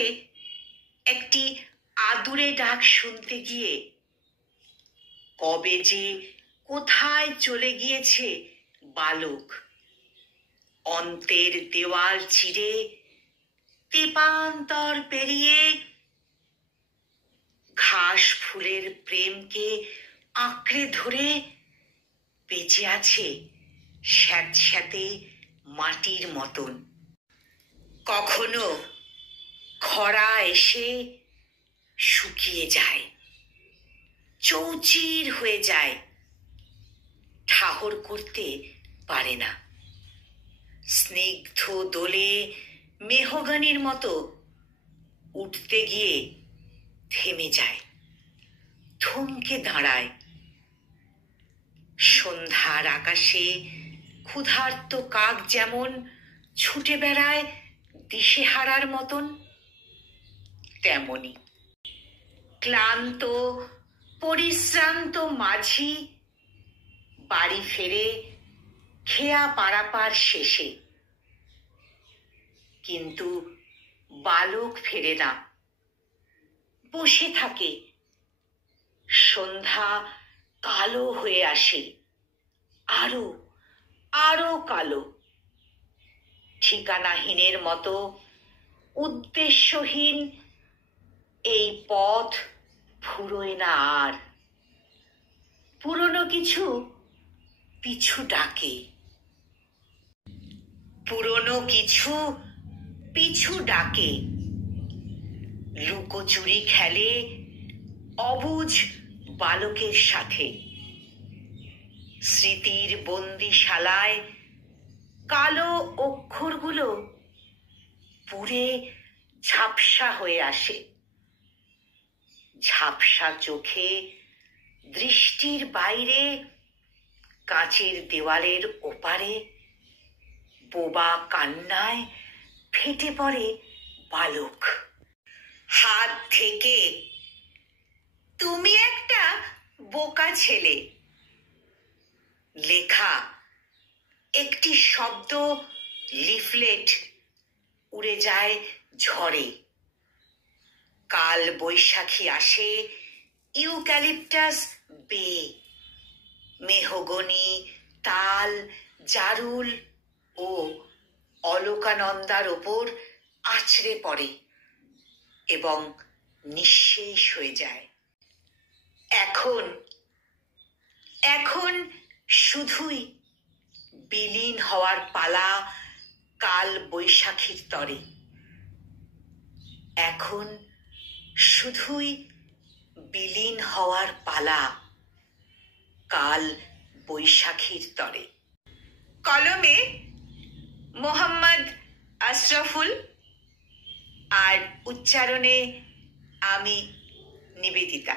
থেকে একটি আদুরে ডাক শুনতে গিয়ে কবে যে কোথায় চলে গিয়েছে বালক। অন্তের দেওয়াল চিরে তেপান্তর পেরিয়ে ঘাস ফুলের প্রেমকে আঁকড়ে ধরে বেঁচে আছে স্যাঁতস্যাঁতে মাটির মতন। কখনো খরা এসে শুকিয়ে যায়, চৌচির হয়ে যায়, ঠাহর করতে পারে না। স্নিগ্ধ দোলে মেহগনির মতো উঠতে গিয়ে থেমে যায়, থমকে দাঁড়ায়। সন্ধ্যার আকাশে ক্ষুধার্ত কাক যেমন ছুটে বেড়ায় দিশেহারার মতন, তেমনি ক্লান্ত পরিশ্রান্ত মাঝি বাড়ি ফেরে খেয়া পারাপার শেষে। কিন্তু বালক ফেরে না, বসে থাকে। সন্ধ্যা কালো হয়ে আসে, আরো আরো কালো। ঠিকানাহীনের মতো উদ্দেশ্যহীন এই পথ ফুরোয় না আর। পুরনো কিছু পিছু ডাকে, পুরনো কিছু পিছু ডাকে। লুকোচুরি খেলে অবুঝ বালকের সাথে। স্মৃতির বন্দিশালায় কালো অক্ষরগুলো পুড়ে ঝাপসা হয়ে আসে। ঝাপসা চোখে দৃষ্টির বাইরে কাঁচের দেওয়ালের ওপারে বোবা কান্নায় ফেটে পড়ে বালক। হাত থেকে, তুমি একটা বোকা ছেলে। লেখা একটি শব্দ লিফলেট উড়ে যায় ঝড়ে। কাল বৈশাখী আসে ইউক্যালিপটাস বেয়ে, মেহগনি, তাল, জারুল ও অলকানন্দার ওপর আছড়ে পড়ে এবং নিঃশেষ হয়ে যায়। এখন এখন শুধুই বিলীন হওয়ার পালা কাল বৈশাখীর তরে। এখন শুধুই বিলীন হওয়ার পালা কাল বৈশাখীর তরে। কলমে মোহাম্মদ আশরাফুল, আর উচ্চারণে আমি নিবেদিতা।